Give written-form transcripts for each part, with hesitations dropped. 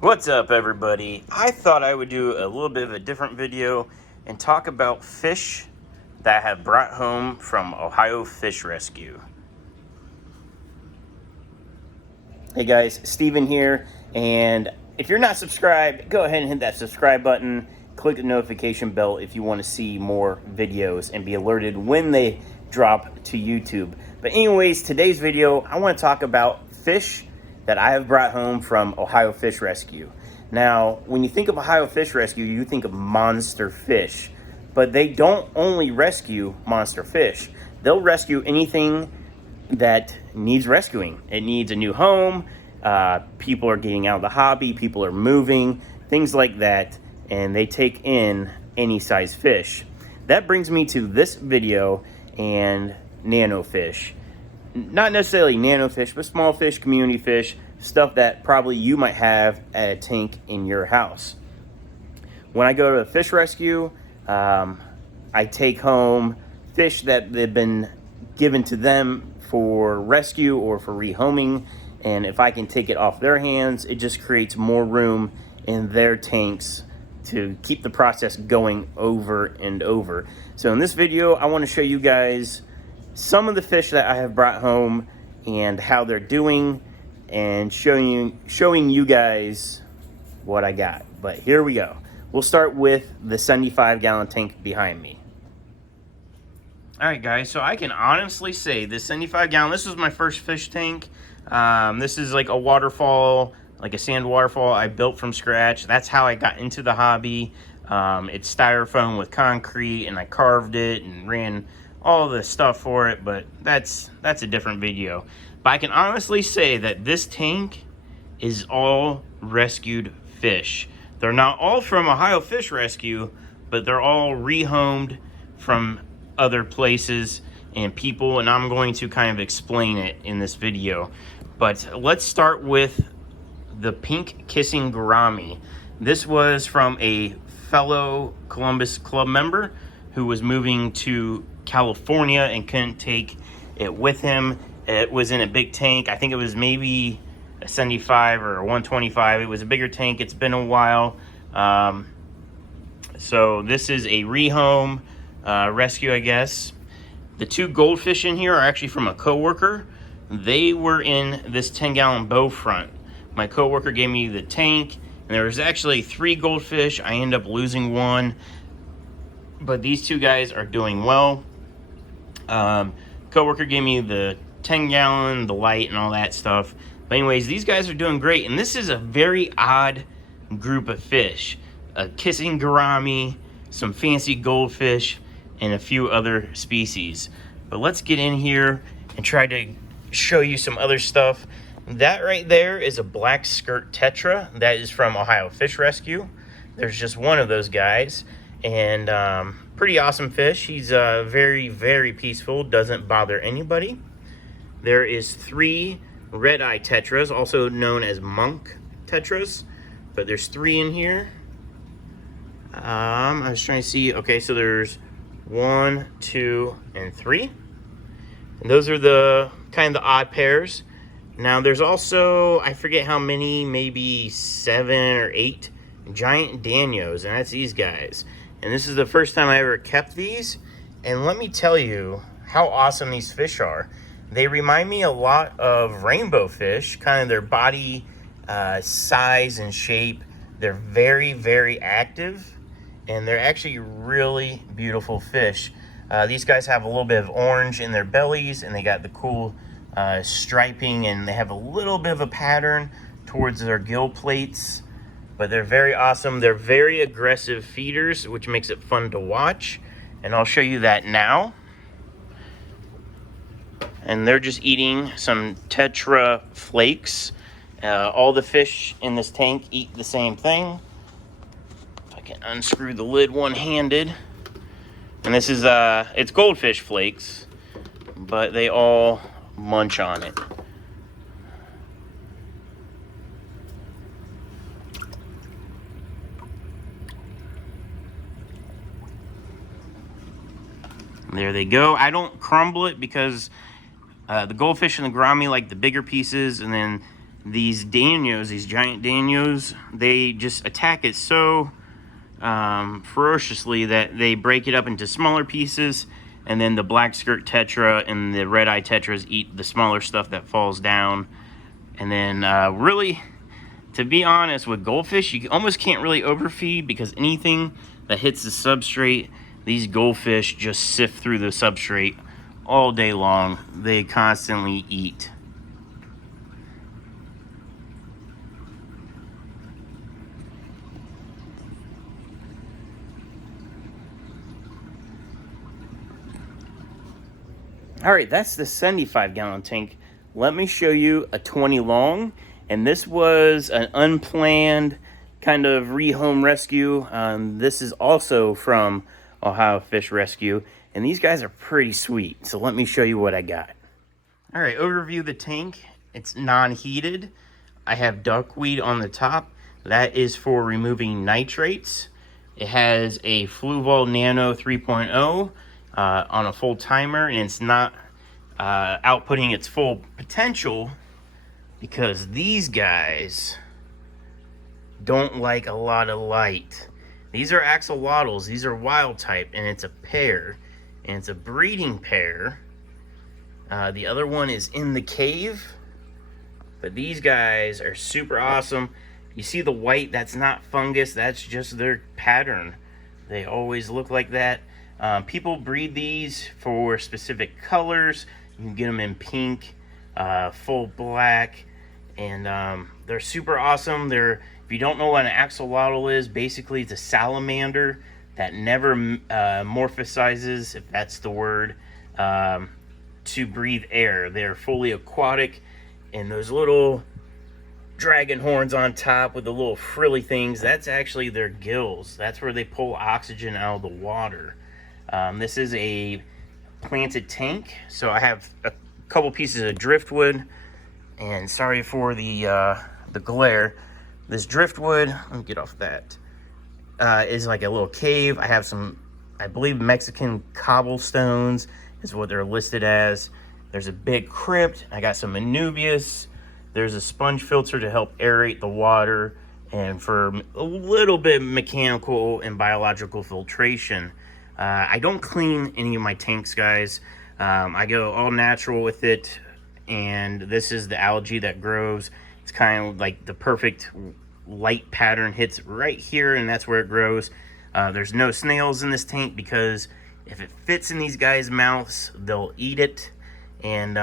What's up, everybody? I thought I would do a little bit of a different video and talk about fish that I have brought home from Ohio Fish Rescue. Hey guys, Steven here, and if you're not subscribed, go ahead and hit that subscribe button. Click the notification bell if you want to see more videos and be alerted when they drop to YouTube. But anyways, today's video, I want to talk about fish that I have brought home from Ohio Fish Rescue. Now, when you think of Ohio Fish Rescue, you think of monster fish, but they don't only rescue monster fish. They'll rescue anything that needs rescuing. It needs a new home, people are getting out of the hobby, people are moving, things like that, and they take in any size fish. That brings me to this video and nano fish. Not necessarily nano fish, but small fish, community fish, stuff that probably you might have at a tank in your house. When I go to a fish rescue, I take home fish that have been given to them for rescue or for rehoming, and if I can take it off their hands, it just creates more room in their tanks to keep the process going over and over. So in this video, I want to show you guys some of the fish that I have brought home and how they're doing, and showing you guys what I got. But here we go. We'll start with the 75-gallon tank behind me. All right, guys, so I can honestly say this 75-gallon, this was my first fish tank. This is like a waterfall, like a sand waterfall I built from scratch. That's how I got into the hobby. It's styrofoam with concrete, and I carved it and ran all the stuff for it, but that's a different video. But I can honestly say that this tank is all rescued fish. They're not all from Ohio Fish Rescue, but they're all rehomed from other places and people, and I'm going to kind of explain it in this video. But let's start with the pink kissing gourami. This was from a fellow Columbus Club member who was moving to California and couldn't take it with him. It was in a big tank. I think it was maybe a 75 or a 125. It was a bigger tank. It's been a while. So this is a rehome rescue, I guess. The two goldfish in here are actually from a coworker. They were in this 10-gallon bow front. My coworker gave me the tank, and there was actually 3 goldfish. I ended up losing one, but these two guys are doing well. Coworker gave me the 10-gallon, the light, and all that stuff. But anyways, these guys are doing great, and this is a very odd group of fish. A kissing gourami, some fancy goldfish, and a few other species. But let's get in here and try to show you some other stuff. That right there is a black skirt tetra. That is from Ohio Fish Rescue. There's just one of those guys, and pretty awesome fish. He's very, very peaceful, doesn't bother anybody. There is 3 red-eye tetras, also known as monk tetras, but there's 3 in here. I was trying to see. Okay, so there's 1, 2, and 3. And those are the kind of the odd pairs. Now there's also, I forget how many, maybe 7 or 8 giant danios, and that's these guys. And this is the first time I ever kept these, and let me tell you how awesome these fish are. They remind me a lot of rainbow fish, kind of their body size and shape. They're very, very active, and they're actually really beautiful fish. These guys have a little bit of orange in their bellies, and they got the cool striping, and they have a little bit of a pattern towards their gill plates. But they're very awesome. They're very aggressive feeders, which makes it fun to watch. And I'll show you that now. And they're just eating some tetra flakes. All the fish in this tank eat the same thing. If I can unscrew the lid one-handed. And this is, it's goldfish flakes, but they all munch on it. There they go. I don't crumble it because the goldfish and the gourami like the bigger pieces, and then these danios, these giant danios, they just attack it so ferociously that they break it up into smaller pieces, and then the black skirt tetra and the red eye tetras eat the smaller stuff that falls down. And then really, to be honest, with goldfish, you almost can't really overfeed, because anything that hits the substrate, these goldfish just sift through the substrate all day long. They constantly eat. All right, that's the 75-gallon tank. Let me show you a 20 long, and this was an unplanned kind of rehome rescue. This is also from Ohio Fish Rescue, and these guys are pretty sweet. So let me show you what I got. All right, overview of the tank. It's non-heated. I have duckweed on the top. That is for removing nitrates. It has a Fluval Nano 3.0 on a full timer, and it's not outputting its full potential because these guys don't like a lot of light. These are axolotls. These are wild type, and it's a pair, and it's a breeding pair. The other one is in the cave, but these guys are super awesome. You see the white? That's not fungus. That's just their pattern. They always look like that. People breed these for specific colors. You can get them in pink, full black, and they're super awesome. If you don't know what an axolotl is, basically it's a salamander that never morphosizes, if that's the word, to breathe air. They're fully aquatic, and those little dragon horns on top with the little frilly things, that's actually their gills. That's where they pull oxygen out of the water. This is a planted tank, so I have a couple pieces of driftwood, and sorry for the glare. This driftwood, let me get off that, is like a little cave. I have some, I believe, Mexican cobblestones is what they're listed as. There's a big crypt. I got some Anubias. There's a sponge filter to help aerate the water, and for a little bit mechanical and biological filtration. I don't clean any of my tanks, guys. I go all natural with it, and this is the algae that grows. It's kind of like the perfect light pattern hits right here, and that's where it grows. There's no snails in this tank because if it fits in these guys' mouths, they'll eat it. And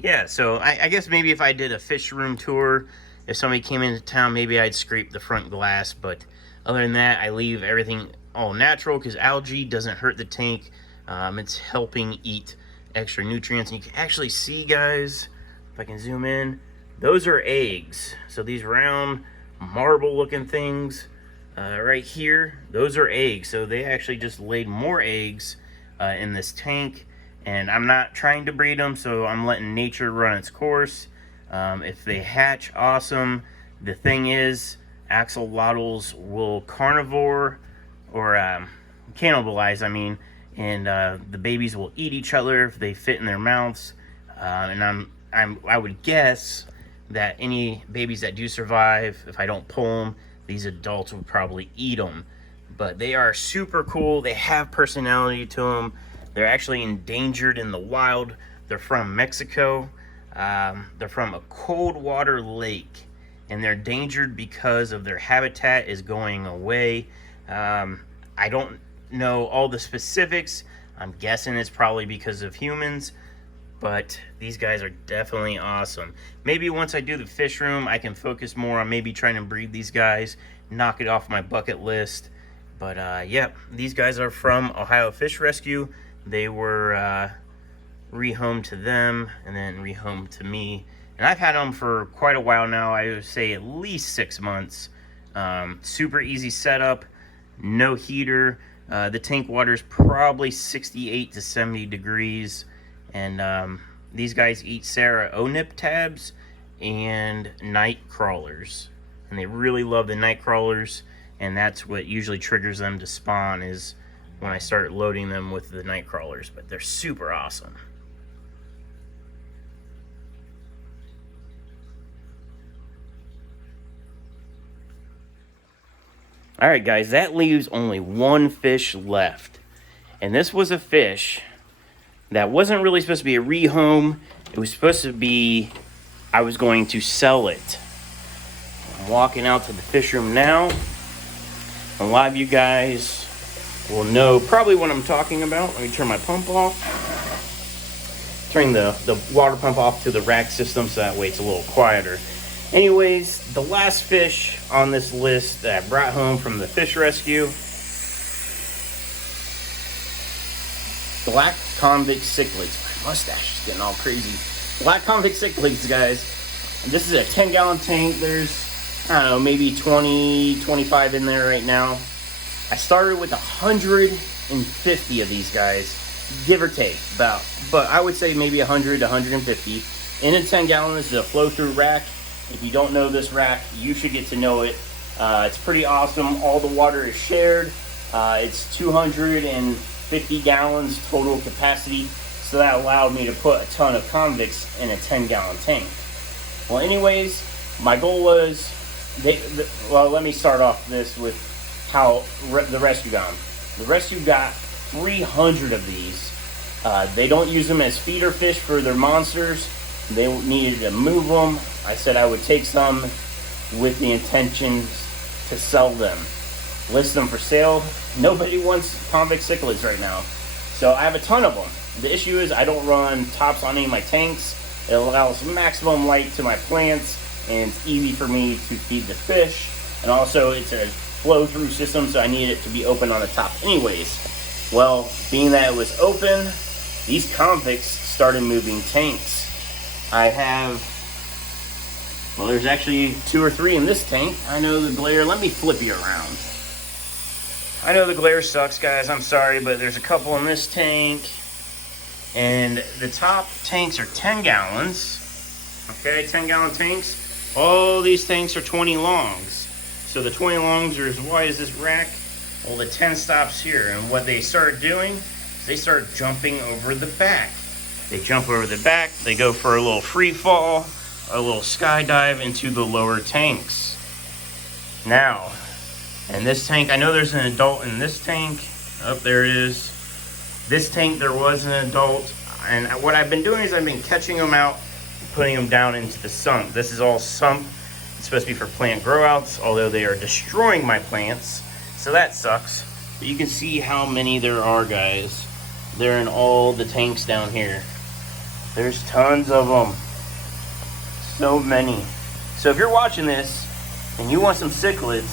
yeah, so I guess maybe if I did a fish room tour, if somebody came into town, maybe I'd scrape the front glass. But other than that, I leave everything all natural because algae doesn't hurt the tank. It's helping eat extra nutrients. And you can actually see, guys, if I can zoom in, those are eggs. So these round marble looking things right here, those are eggs. So they actually just laid more eggs in this tank. And I'm not trying to breed them, so I'm letting nature run its course. If they hatch, awesome. The thing is, axolotls will carnivore, or cannibalize, I mean, and the babies will eat each other if they fit in their mouths. And I would guess that any babies that do survive, if I don't pull them, these adults would probably eat them. But they are super cool. They have personality to them. They're actually endangered in the wild. They're from Mexico. They're from a cold water lake, and they're endangered because of their habitat is going away. I don't know all the specifics. I'm guessing it's probably because of humans, but these guys are definitely awesome. Maybe once I do the fish room, I can focus more on maybe trying to breed these guys, knock it off my bucket list. But yeah, these guys are from Ohio Fish Rescue. They were rehomed to them and then rehomed to me. And I've had them for quite a while now. I would say at least 6 months. Super easy setup, no heater. The tank water is probably 68 to 70 degrees. And these guys eat Sarah Onip tabs and night crawlers. And they really love the night crawlers. And that's what usually triggers them to spawn, is when I start loading them with the night crawlers. But they're super awesome. All right, guys, that leaves only one fish left. And this was a fish that wasn't really supposed to be a rehome. It was supposed to be, I was going to sell it. I'm walking out to the fish room now. A lot of you guys will know probably what I'm talking about. Let me turn my pump off. Turning the water pump off to the rack system so that way it's a little quieter. Anyways, the last fish on this list that I brought home from the fish rescue, black convict cichlids. My mustache is getting all crazy. Black convict cichlids, guys. And this is a 10-gallon tank. There's, I don't know, maybe 20, 25 in there right now. I started with 150 of these guys, give or take, about. But I would say maybe 100 to 150. In a 10-gallon, this is a flow-through rack. If you don't know this rack, you should get to know it. It's pretty awesome. All the water is shared. It's 250 gallons total capacity. So that allowed me to put a ton of convicts in a 10-gallon tank. Well, anyways, my goal was, well, let me start off this with how the rescue got them. The rescue got 300 of these. They don't use them as feeder fish for their monsters. They needed to move them. I said I would take some with the intentions to sell them. List them for sale. Nobody wants convict cichlids right now. So I have a ton of them. The issue is I don't run tops on any of my tanks. It allows maximum light to my plants, and it's easy for me to feed the fish. And also it's a flow-through system, so I need it to be open on the top anyways. Well, being that it was open, these convicts started moving tanks. I have, well, there's actually 2 or 3 in this tank. I know the glare, let me flip you around. I know the glare sucks, guys, I'm sorry, but there's a couple in this tank. And the top tanks are 10 gallons. Okay, 10-gallon tanks. All these tanks are 20 longs. So the 20 longs are as wide as this rack. Well, the 10 stops here. And what they start doing is they start jumping over the back. They jump over the back. They go for a little free fall, a little skydive into the lower tanks. Now, in this tank, I know there's an adult in this tank. Oh, there it is. This tank, there was an adult. And what I've been doing is I've been catching them out, putting them down into the sump. This is all sump. It's supposed to be for plant grow outs, although they are destroying my plants. So that sucks. But you can see how many there are, guys. They're in all the tanks down here. There's tons of them. So many. So if you're watching this and you want some cichlids,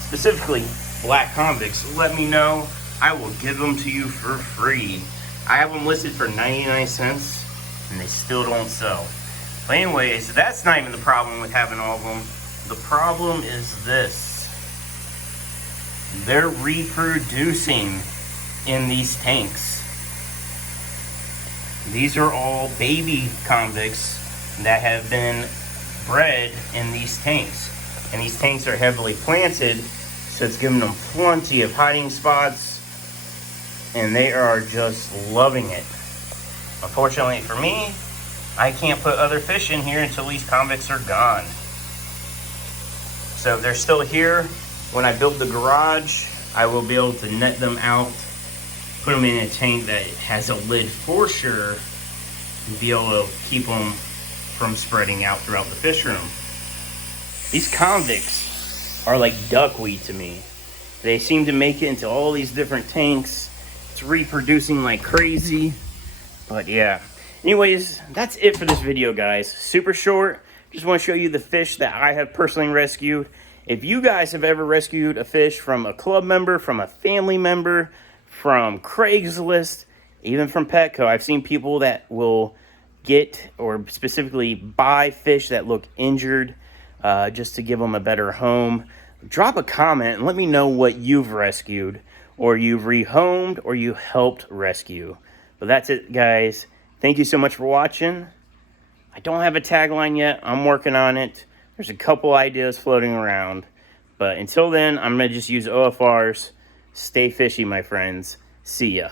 specifically black convicts, let me know. I will give them to you for free. I have them listed for 99 cents and they still don't sell. But anyways, that's not even the problem with having all of them. The problem is this. They're reproducing in these tanks. These are all baby convicts that have been bred in these tanks. And these tanks are heavily planted, so it's giving them plenty of hiding spots. And they are just loving it. Unfortunately for me, I can't put other fish in here until these convicts are gone. So if they're still here, when I build the garage, I will be able to net them out, put them in a tank that has a lid for sure, and be able to keep them from spreading out throughout the fish room. These convicts are like duckweed to me. They seem to make it into all these different tanks. It's reproducing like crazy. But yeah. Anyways, that's it for this video, guys. Super short. Just want to show you the fish that I have personally rescued. If you guys have ever rescued a fish from a club member, from a family member, from Craigslist, even from Petco, I've seen people that will get or specifically buy fish that look injured just to give them a better home. Drop a comment and let me know what you've rescued, or you've rehomed, or you helped rescue. But that's it, guys. Thank you so much for watching. I don't have a tagline yet. I'm working on it. There's a couple ideas floating around. But until then, I'm going to just use OFRs. Stay fishy, my friends. See ya.